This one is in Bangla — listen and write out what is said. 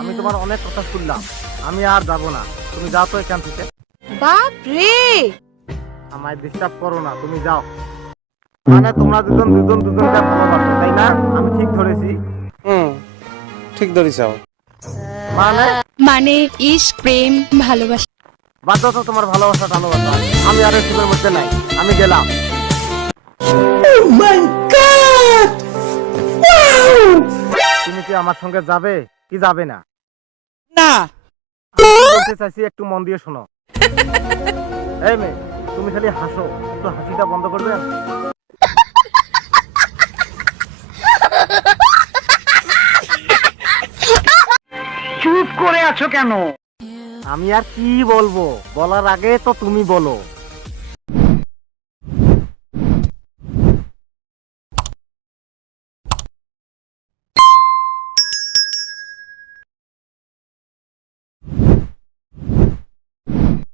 আমি তোমার অনেক কথা শুনলাম, আমি আর যাব না, তুমি যাও তো এখান থেকে। বাপ রে, আমায় ডিস্টার্ব করো না, তুমি যাও। মানে তোমরা দুজন দুজন দুজনকে ভালোবাসো, তাই না? আমি ঠিক ধরেছি? হুম, ঠিক ধরেছাও। মানে মানে ইশক, প্রেম, ভালোবাসা। বাদ দাও তো তোমার ভালোবাসা টালোবাসা, আমি আর এসবের মধ্যে নাই, আমি গেলাম। তুমি কি আমার সঙ্গে যাবে কি যাবে না? না। আমি কি বলতে চাইছি একটু মন দিয়ে শোনো। এই মেয়ে, তুমি খালি হাসো, একটু হাসিটা বন্ধ করবে? চুপ করে আছো কেন? আমি আর কি বলবো, বলার আগে তো তুমি বলো।